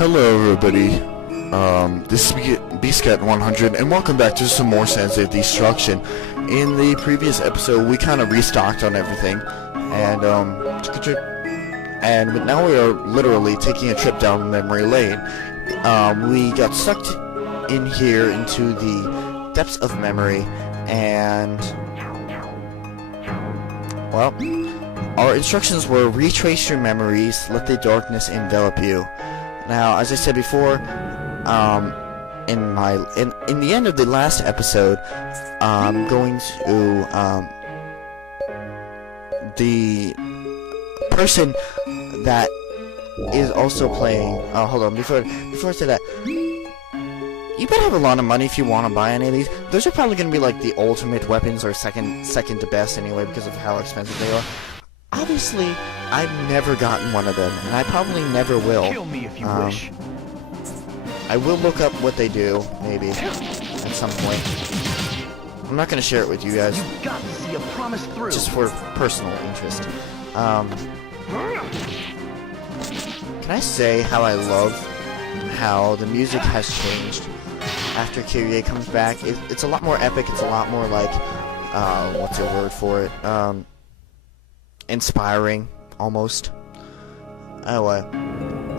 Hello everybody, this is pt.1 and welcome back to some more Sense of Destruction. In the previous episode, we kind of restocked on everything, and took a trip, and now we are literally taking a trip down memory lane. We got sucked in here into the depths of memory, and, well, our instructions were retrace your memories, let the darkness envelop you. Now, as I said before, in the end of the last episode, I'm going to the person that is also playing. Hold on, before I say that, you better have a lot of money if you want to buy any of these. Those are probably going to be like the ultimate weapons, or second to best anyway, because of how expensive they are. Obviously, I've never gotten one of them, and I probably never will. Kill me if you wish. I will look up what they do, maybe, at some point. I'm not going to share it with you guys. You've got to see a promise through. Just for personal interest. Can I say how I love how the music has changed after Kyrie comes back? It's a lot more epic. It's a lot more like, what's the word for it? Inspiring, almost. Anyway,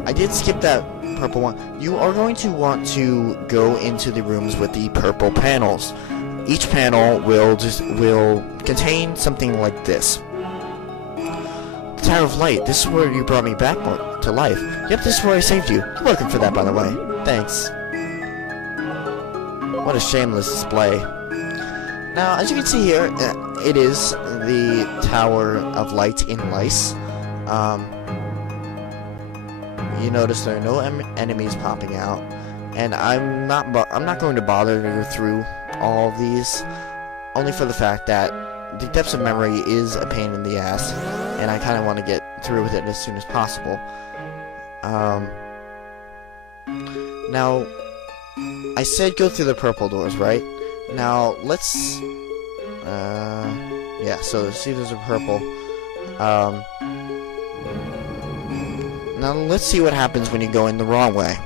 I did skip that purple one. You are going to want to go into the rooms with the purple panels. Each panel will contain something like this. The Tower of Light. This is where you brought me back to life. Yep, this is where I saved you. You're welcome for that, by the way. Thanks. What a shameless display. Now, as you can see here, it is the Tower of Light in Lice. You notice there are no enemies popping out, and I'm not going to bother to go through all of these, only for the fact that the depths of memory is a pain in the ass, and I kind of want to get through with it as soon as possible. Now, I said go through the purple doors, right? Now, let's, yeah, so see there's a purple. Now, let's see what happens when you go in the wrong way.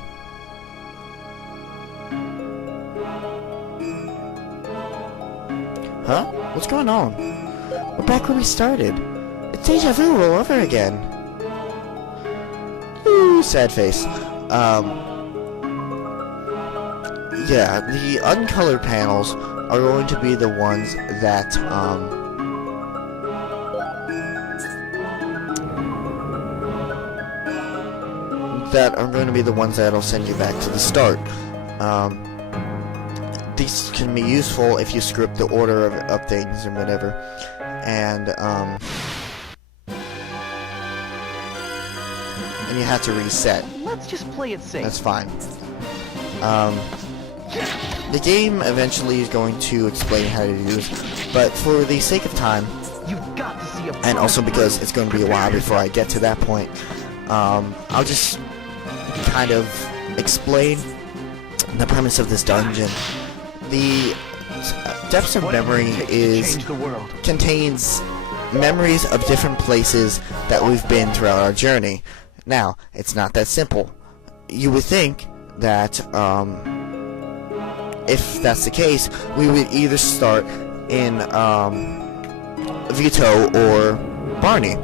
Huh? What's going on? We're back where we started. It's deja vu all over again. Ooh, sad face. Yeah, the uncolored panels are going to be the ones that, are going to be the ones that'll send you back to the start. These can be useful if you script the order of things and whatever. And you have to reset. Let's just play it safe. That's fine. The game eventually is going to explain how to do this, but for the sake of time, You've got to see a and also because it's going to be a while before I get to that point, I'll just kind of explain the premise of this dungeon. The depths of memory contains memories of different places that we've been throughout our journey. Now, it's not that simple. You would think that, if that's the case, we would either start in, Vito or Barney.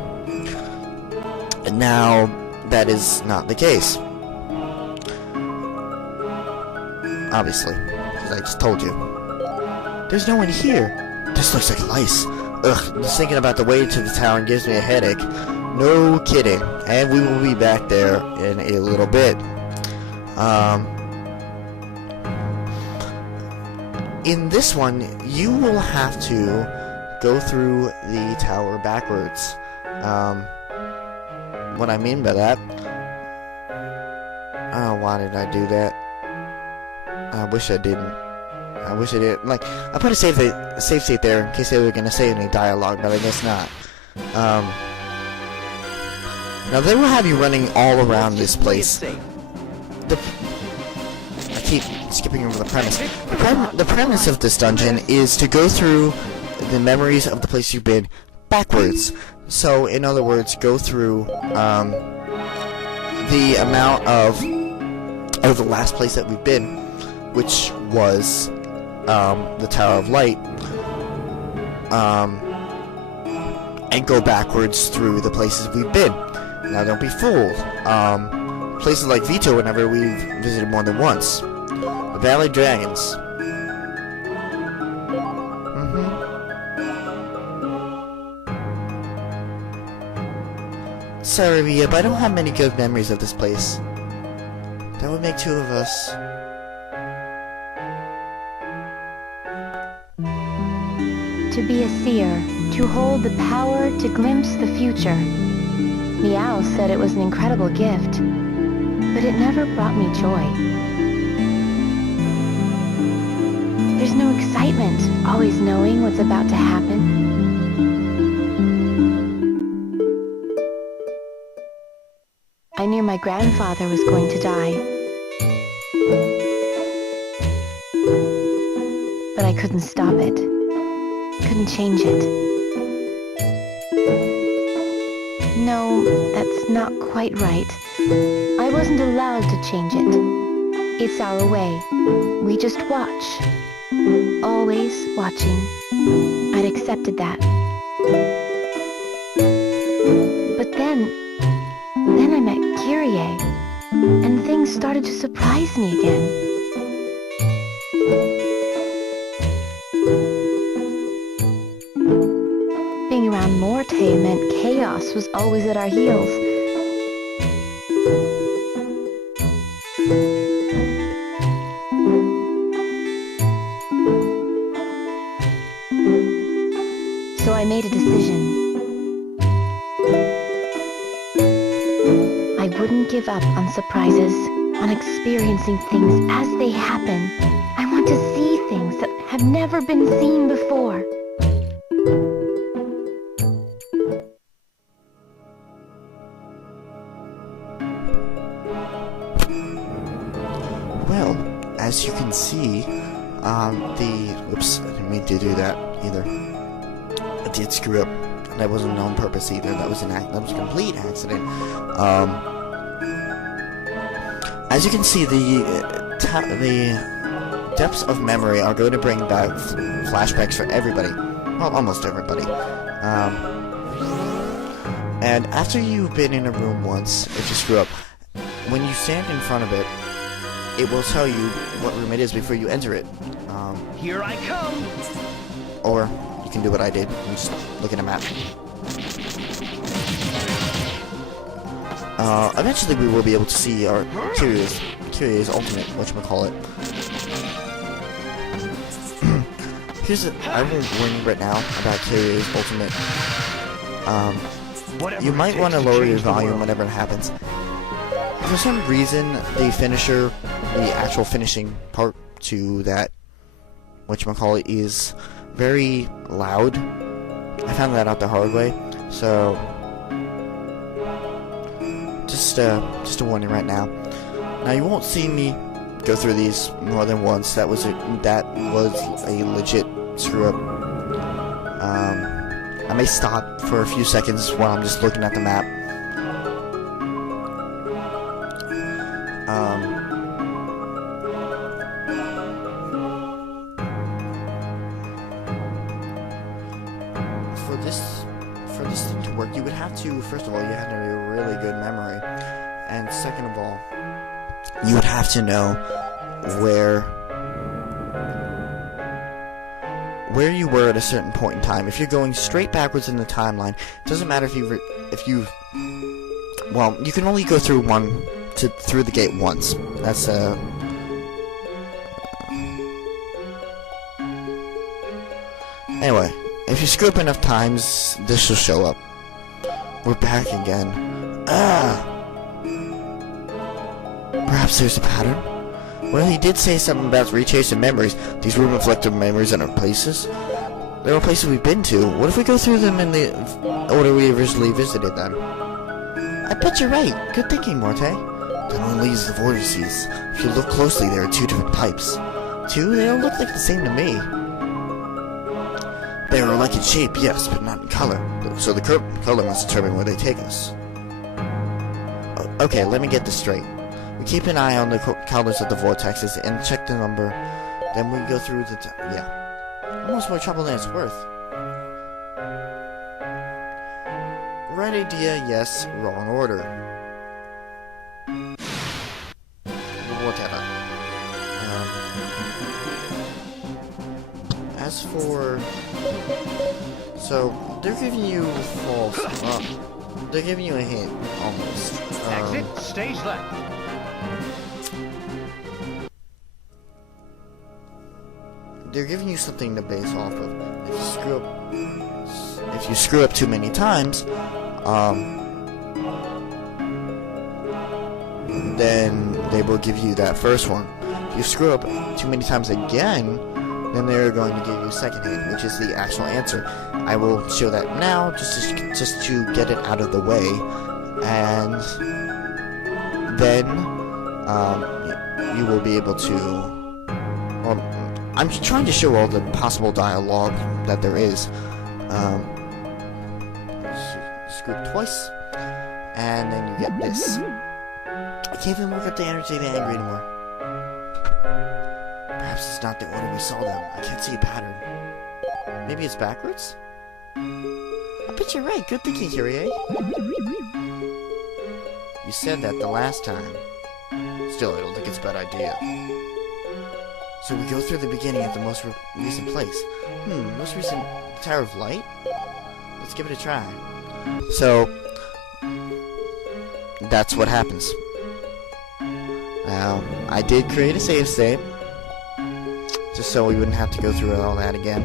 Now, that is not the case. Obviously, because I just told you. There's no one here. This looks like lice. Ugh, just thinking about the way to the tower gives me a headache. No kidding. And we will be back there in a little bit. In this one, you will have to go through the tower backwards. What I mean by that... Oh, why did I do that? I wish I didn't. I wish I didn't. Like, I put a safe state there in case they were going to say any dialogue, but I guess not. Now, they will have you running all around this place. I keep skipping over the premise. The premise of this dungeon is to go through the memories of the place you've been backwards. So, in other words, go through the amount of of the last place that we've been, which was the Tower of Light, and go backwards through the places we've been. Now don't be fooled. Places like Vito, whenever we've visited more than once. The Valley Dragons. Sorry, Ria, but I don't have many good memories of this place. That would make two of us. To be a seer, to hold the power to glimpse the future. Meow said it was an incredible gift, but it never brought me joy. There's no excitement, always knowing what's about to happen. I knew my grandfather was going to die, but I couldn't stop it, couldn't change it. No, that's not quite right. I wasn't allowed to change it. It's our way. We just watch. Always watching. I'd accepted that. But then I met Kyrie, and things started to surprise me again. Being around Morte meant chaos was always at our heels. So I made a decision. I wouldn't give up on surprises, on experiencing things as they happen. I want to see things that have never been seen before. Well, as you can see, oops, I didn't mean to do that either. I did screw up. That wasn't on purpose either. That was that was a complete accident. As you can see, the depths of memory are going to bring back flashbacks for everybody. Well, almost everybody. And after you've been in a room once, if you screw up, when you stand in front of it, it will tell you what room it is before you enter it. Here I come! Or you can do what I did and just look at a map. Eventually we will be able to see our Kyrie's ultimate, whatchamacallit. I will warn you right now about Kyrie's ultimate. You might want to lower your volume whenever it happens. For some reason, the finisher, the actual finishing part to that, whatchamacallit, is very loud. I found that out the hard way, so just a warning right now. Now you won't see me go through these more than once. That was a legit screw up. I may stop for a few seconds while I'm just looking at the map. For this thing to work, you would have to, first of all, you had to have a really good memory, and second of all, you would have to know where you were at a certain point in time. If you're going straight backwards in the timeline, it doesn't matter if you can only go through through the gate once. That's anyway, if you screw up enough times, this will show up. We're back again. Perhaps there's a pattern? Well, he did say something about retracing memories. These room reflective memories in our places. There are places we've been to. What if we go through them in the order we originally visited them? I bet you're right. Good thinking, Morte. That one leads to the vortices. If you look closely, there are two different pipes. Two? They don't look like the same to me. They are alike in shape, yes, but not in color. So the color must determine where they take us. Okay, let me get this straight. We keep an eye on the colors of the vortexes and check the number. Then we go through the... yeah. Almost more trouble than it's worth. Right idea, yes. Wrong order. Whatever. As for... so, they're giving you false... they're giving you a hint, almost. Exit stage left. They're giving you something to base off of. If you screw up too many times, then they will give you that first one. If you screw up too many times again, then they're going to give you a second hint, which is the actual answer. I will show that now, just to get it out of the way, and then you will be able to. I'm trying to show all the possible dialogue that there is. Screw up twice, and then you get this. I can't even work up the energy to angry anymore. Perhaps it's not the order we saw them. I can't see a pattern. Maybe it's backwards? I bet you're right. Good thinking, Kyrie. You said that the last time. Still, I don't think it's a bad idea. So we go through the beginning at the most recent place. Most recent Tower of Light? Let's give it a try. So, that's what happens. Now, I did create a save state, just so we wouldn't have to go through all that again.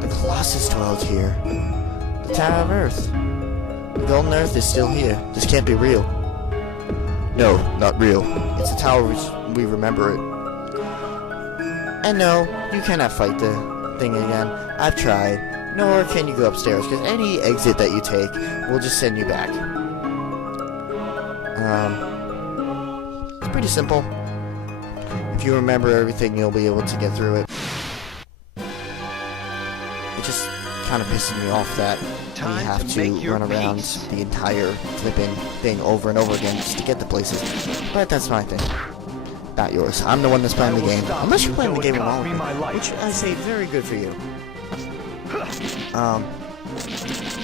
The Colossus dwelled here. The Tower of Earth. The Golden Earth is still here. This can't be real. No, not real. It's a tower we remember it. And no, you cannot fight the thing again. I've tried. Nor can you go upstairs, because any exit that you take will just send you back. It's pretty simple. If you remember everything, you'll be able to get through it. It just kind of pisses me off that we have to run around the entire flipping thing over and over again just to get the places. But that's my thing. Not yours. I'm the one that's playing the game. Unless you're playing the game along with me, which I say very good for you.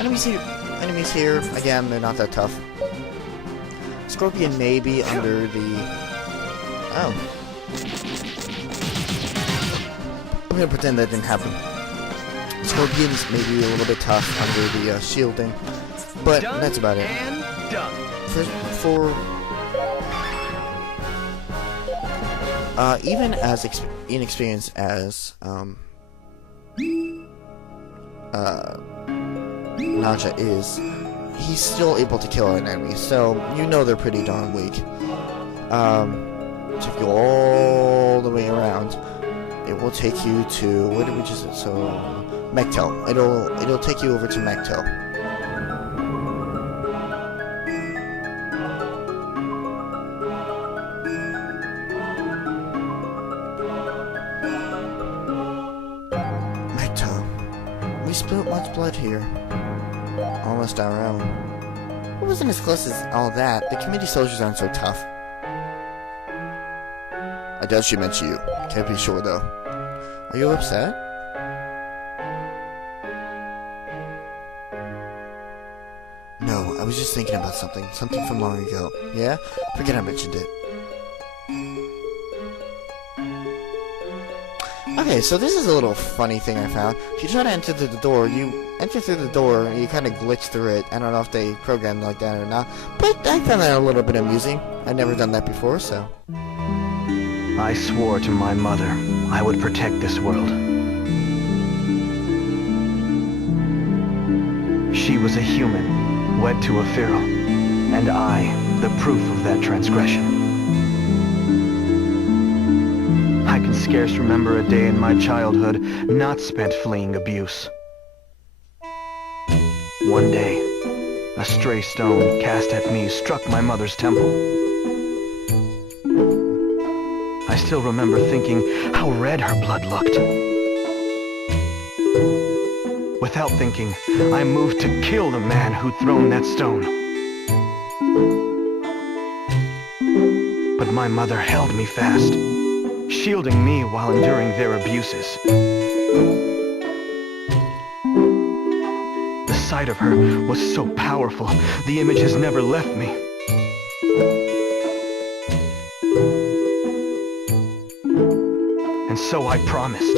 Enemies here, again, they're not that tough. Scorpion may be under the... oh. I'm gonna pretend that didn't happen. Scorpions may be a little bit tough under the shielding, but that's about it. For even as inexperienced as Naja is, he's still able to kill an enemy, so you know they're pretty darn weak. To go all the way around, it will take you to, where did we just, so, Mektel. It'll take you over to Mektel. We spilled much blood here. Almost our own. It wasn't as close as all that. The committee soldiers aren't so tough. I doubt she meant you. Can't be sure, though. Are you upset? No, I was just thinking about something. Something from long ago. Yeah? Forget I mentioned it. Okay, so this is a little funny thing I found. If you try to enter through the door, you enter through the door, and you kind of glitch through it. I don't know if they programmed like that or not, but I found that a little bit amusing. I'd never done that before, so. I swore to my mother I would protect this world. She was a human, wed to a feral, and I, the proof of that transgression. I can scarce remember a day in my childhood not spent fleeing abuse. One day, a stray stone cast at me struck my mother's temple. I still remember thinking how red her blood looked. Without thinking, I moved to kill the man who'd thrown that stone. But my mother held me fast, shielding me while enduring their abuses. The sight of her was so powerful, the image has never left me. And so I promised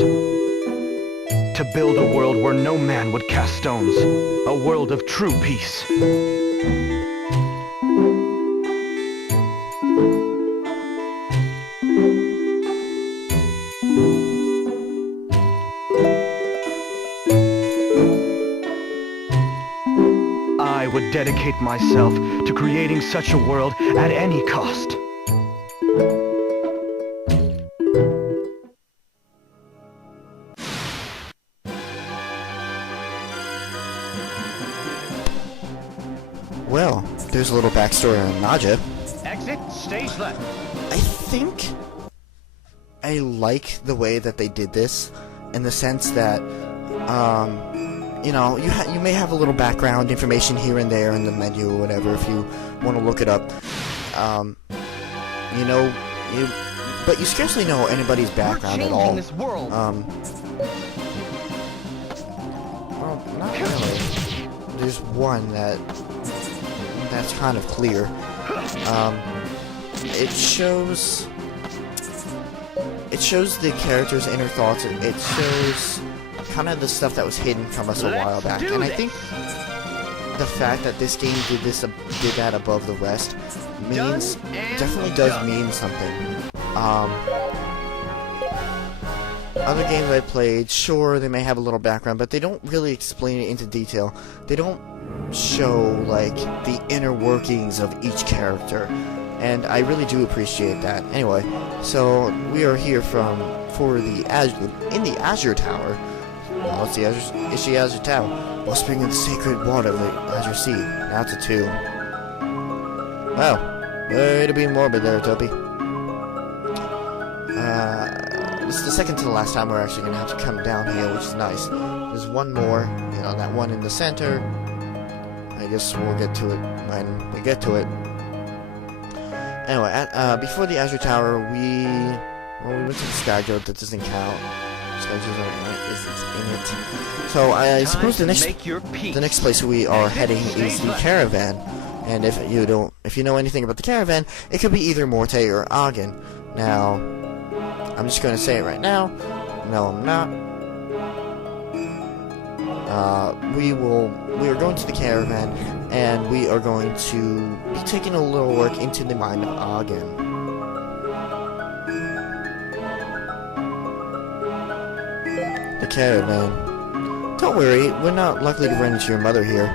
to build a world where no man would cast stones, a world of true peace. I would dedicate myself to creating such a world at any cost. Well, there's a little backstory on Naja. Exit stage left. I think I like the way that they did this, in the sense that, you know, you may have a little background information here and there in the menu or whatever if you want to look it up. You know, but you scarcely know anybody's background at all. This world. Well, not really. There's one that's kind of clear. It shows the character's inner thoughts. It shows kind of the stuff that was hidden from us a while back. And I think the fact that this game did that above the rest definitely does mean something. Other games I played, sure, they may have a little background, but they don't really explain it into detail. They don't show, like, the inner workings of each character, and I really do appreciate that. Anyway, so we are here in the Azure Tower. Well, it's the Azure Tower. While spring in the sacred water of the Azure Sea. Now it's a 2. Wow, way to be morbid there, Toby. This is the second to the last time we're actually going to have to come down here, which is nice. There's one more, you know, that one in the center. I guess we'll get to it when we get to it. Anyway, before the Azure Tower, we went to the Sky Road. That doesn't count. Sky Road isn't in it. So I suppose the next place we are heading is the Caravan. And if you know anything about the Caravan, it could be either Morte or Augen. Now, I'm just going to say it right now. No, I'm not. We are going to the Caravan, and we are going to be taking a little look into the mind of Augen. The Caravan. Don't worry, we're not likely to run into your mother here.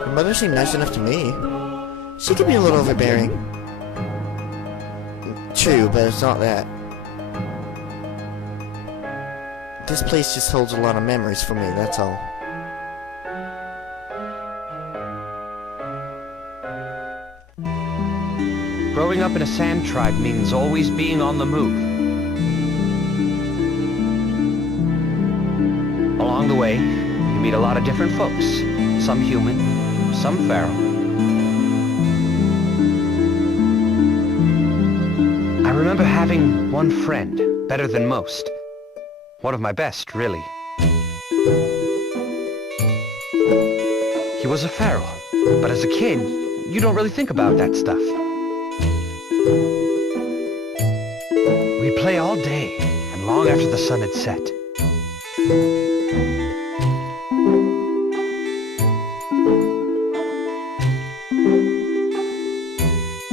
Your mother seemed nice enough to me. She could be a little overbearing. True, but it's not that. This place just holds a lot of memories for me, that's all. Growing up in a sand tribe means always being on the move. Along the way, you meet a lot of different folks. Some human, some feral. I remember having one friend, better than most. One of my best, really. He was a feral, but as a kid, you don't really think about that stuff. We'd play all day, and long after the sun had set.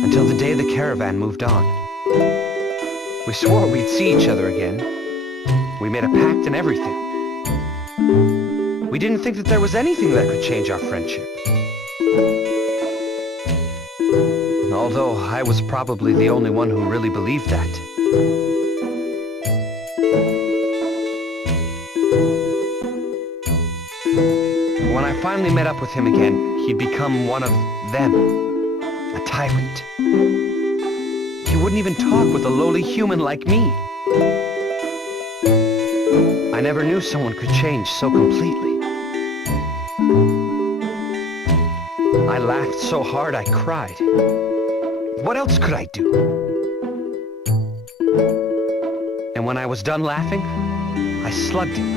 Until the day the caravan moved on. We swore we'd see each other again. We made a pact and everything. We didn't think that there was anything that could change our friendship. Although I was probably the only one who really believed that. When I finally met up with him again, he'd become one of them. A tyrant. He wouldn't even talk with a lowly human like me. I never knew someone could change so completely. I laughed so hard I cried. What else could I do? And when I was done laughing, I slugged him.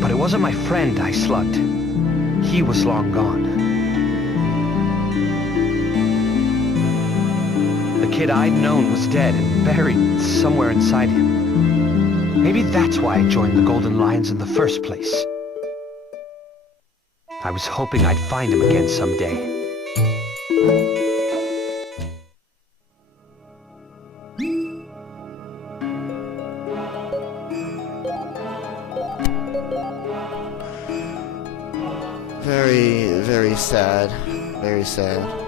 But it wasn't my friend I slugged. He was long gone. The kid I'd known was dead and buried somewhere inside him. Maybe that's why I joined the Golden Lions in the first place. I was hoping I'd find him again someday. Very, very sad. Very sad.